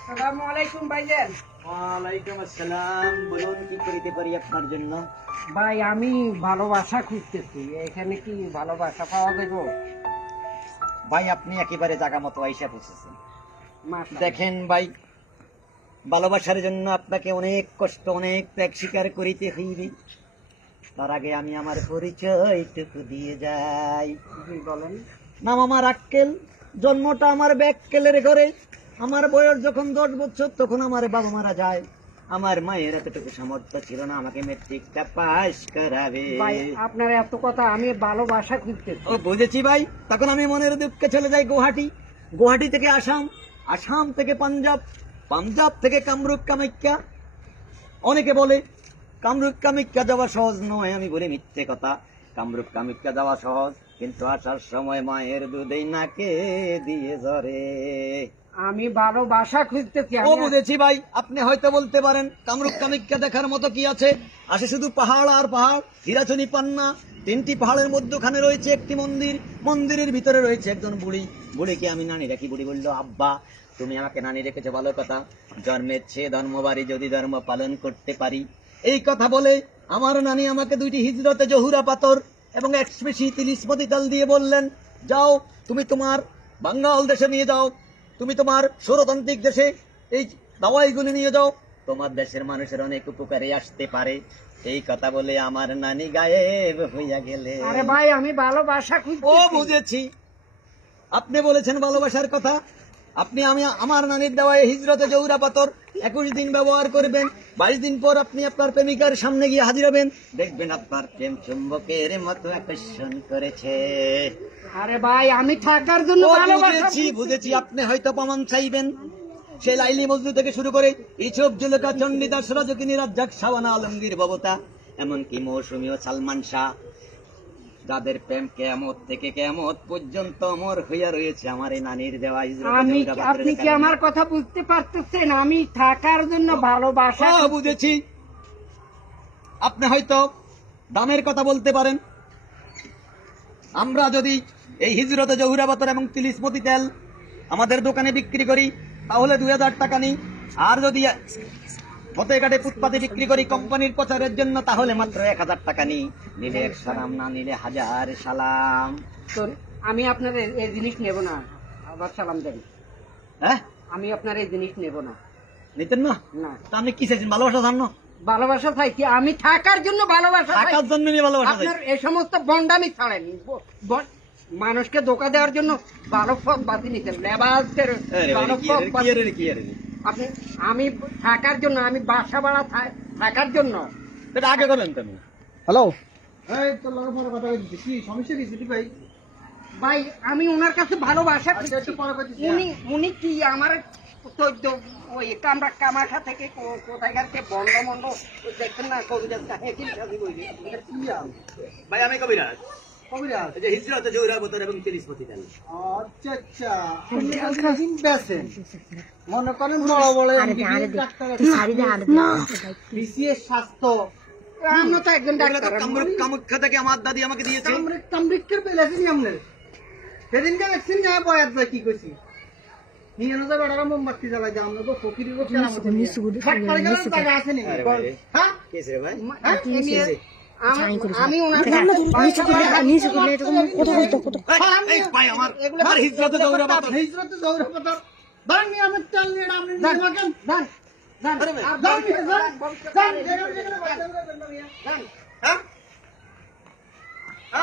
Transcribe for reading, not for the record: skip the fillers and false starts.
আসসালামু আলাইকুম ভাইজান। ওয়ালাইকুম আসসালাম। বলুন কি করিতে পারি আপনার জন্য? ভাই আমি ভালোবাসা খুঁজতেছি, এখানে কি ভালোবাসা পাওয়া যাবে? ভাই আপনি একেবারে জায়গা মতো আইসা পৌঁছেছেন। মাশাআল্লাহ। দেখেন ভাই, ভালোবাসার জন্য আপনাকে অনেক কষ্ট, অনেক ত্যাগ স্বীকার করিতে হইবে। তার আগে আমি আমার পরিচয়টুকু দিয়ে যাই। জি বলেন। নাম আমার আক্কেল, জন্মটা আমার ব্যাক্কেলের ঘরে। আমার বয়স যখন 10 বছর তখন আমার বাবা মারা যায়। আমার মায়ের এতটুকু সামর্থ্য ছিল না আমাকে মেট্রিকটা পাস করাবে। ভাই আপনার এত কথা, আমি ভালোবাসা খুঁজতেছি। ও বুঝেছি ভাই। তখন আমি মনের দুঃখে চলে যাই গুয়াহাটি, গুয়াহাটি থেকে আসাম, আসাম থেকে পাঞ্জাব, পাঞ্জাব থেকে কামরূপ কামাখ্যা। অনেকে বলে কামরূপ কামাখ্যা যাওয়া সহজ নয়, আমি বলি মিথ্যে কথা। কামরূপ কামাখ্যা যাওয়া সহজ, কিন্তু আসার সময় মায়ের দুধেই নাকে দিয়ে ঝরে। আমি ভালোবাসা খুঁজতেছি। ও বুঝেছি ভাই। আপনি হয়তো বলতে পারেন কামরূপ কামাখ্যা দেখার মতো কি আছে? আসে শুধু পাহাড় আর পাহাড়, হীরাচনি পান্না। 3টি পাহাড়ের মধ্যখানে রয়েছে একটি মন্দির, মন্দিরের ভিতরে রয়েছে একজন বুড়ি। বুড়িকে আমি নানি রাখি। বুড়ি বলল, আব্বা তুমি আমাকে নানি রেখেছো ভালো কথা, জন্মের চেয়ে ধর্ম বাড়ি, যদি ধর্ম পালন করতে পারি। এই কথা বলে আমার নানি আমাকে 2টি হিজরতে জহুরা পাথর এবং 1 বেশি 30 মতিতাল দিয়ে বললেন, যাও তুমি তোমার বাঙ্গাল দেশে নিয়ে যাও, তুমি তোমার সৌরতান্ত্রিক দেশে এই দাওয়াইগুলি নিয়ে যাও, তোমার দেশের মানুষের অনেক উপকারে আসতে পারে। এই কথা বলে আমার নানি গায়েব হইয়া গেলে। আরে ভাই আমি ভালোবাসা ও খুঁজতেছি। বুঝেছি, আপনি বলেছেন ভালোবাসার কথা। আপনি আমার নানির দেওয়া এই হিজরতে জৌরা পাথর 21 দিন ব্যবহার করবেন। 22 দিন পর আপনি আপনার প্রেমিকার সামনে গিয়ে হাজির হবেন, দেখবেন আপনার প্রেম চুম্বকের মতো আকর্ষণ করেছে। আরে ভাই আমি থাকার জন্য ও ভালোবাসা বুঝেছি, বুঝেছি। আপনি হয়তো প্রমাণ চাইবেন। সে লাইলি মজনু থেকে শুরু করে ইছব জুলেখা, চণ্ডীদাস, রাজকিনী, রাজ্জাক, শাবানা, আলমগীর, ববতা, এমনকি মৌসুমী ও সালমান শাহ, যাদের প্রেম কিয়ামত থেকে কিয়ামত পর্যন্ত অমর হইয়া রয়েছে আমার এই নানির দেওয়া হিজরতে আমি জৌরা পাথরের আপনি কি কারণে। আমার কথা বুঝতে পারতেছেন? আমি থাকার জন্য ভালোবাসা ও বুঝেছি। আপনি হয়তো দামের কথা বলতে পারেন। আমরা যদি এই হিজরতে জহুরা পাথর এবং 30 মতি তেল আমাদের দোকানে বিক্রি করি তাহলে 2000 টাকা নিই। আর যদি ফতেঘাটে ফুটপাতে বিক্রি করি কোম্পানির প্রচারের জন্য তাহলে মাত্র 1000 টাকা নিই। নিলে 1 সালাম, না নিলে 1000 সালাম। তো আমি আপনার এই জিনিস নেব না, আবার সালাম দেন। হ্যাঁ, আমি আপনার এই জিনিস নেব না। নিতেন না? না, তা আপনি কি চাইছেন? ভালোবাসা জানো? ভালোবাসা চাই কি? আমি থাকার জন্য ভালোবাসা চাই। টাকার জন্য নিয়ে ভালোবাসা চাই? আপনার এই সমস্ত বন্ডামি ছাড়েন। মানুষকে ধোকা দেওয়ার জন্য ভালো পথ বাতি নিতেন, লেবাসের ভালো পথ বাতি- আপনি আমি থাকার জন্য, আমি বাসা ভাড়া থাকার জন্য। এটা আগে করেন তুমি। হ্যালো, এই তোর লগে পরে কথা বলছি। কি সমস্যা কি সিটি ভাই? ভাই আমি ওনার কাছে ভালোবাসা আচ্ছা, একটু পরে বলতেছি। উনি কি আমার ওই কামাখা থেকে কোথায় গেছে বন্ধ মন্ড দেখেন না, কবিরাজ একই সাথে বলি। এটা কি আম? ভাই আমি কবিরাজ। কবিরাজ? এই যে হিজরতে জহুরা পাথর এবং 30 মতি তেল। আচ্ছা আচ্ছা, আপনি কাছে বেছেন। মনে করেন বড় বড় ডাক্তার বিসিএস স্বাস্থ্য। আমরা তো একজন ডাক্তার। কামরূপ কামাখ্যা থেকে আমার দাদি আমাকে দিয়েছে। কামরিকের বেলেছেন আপনার সেদিনকে ভ্যাকসিন নেওয়া বয়াত যায় কি কইছি নিয়ে না যাবে ওরা মোমবাতি জ্বালাই যায় আমরা তো ফকিরি করতে ডাক্তার গেলে টাকা আছে নি? হ্যাঁ কেসে রে ভাই? আমি ওনার এই ভাই আমার হিজরতে জহুরা পাথর। হিজরতে জহুরা পাথর ধরেন নি আমার তেল নিয়ে আপনি নিয়ে মাকেন দান আরে ভাই। দান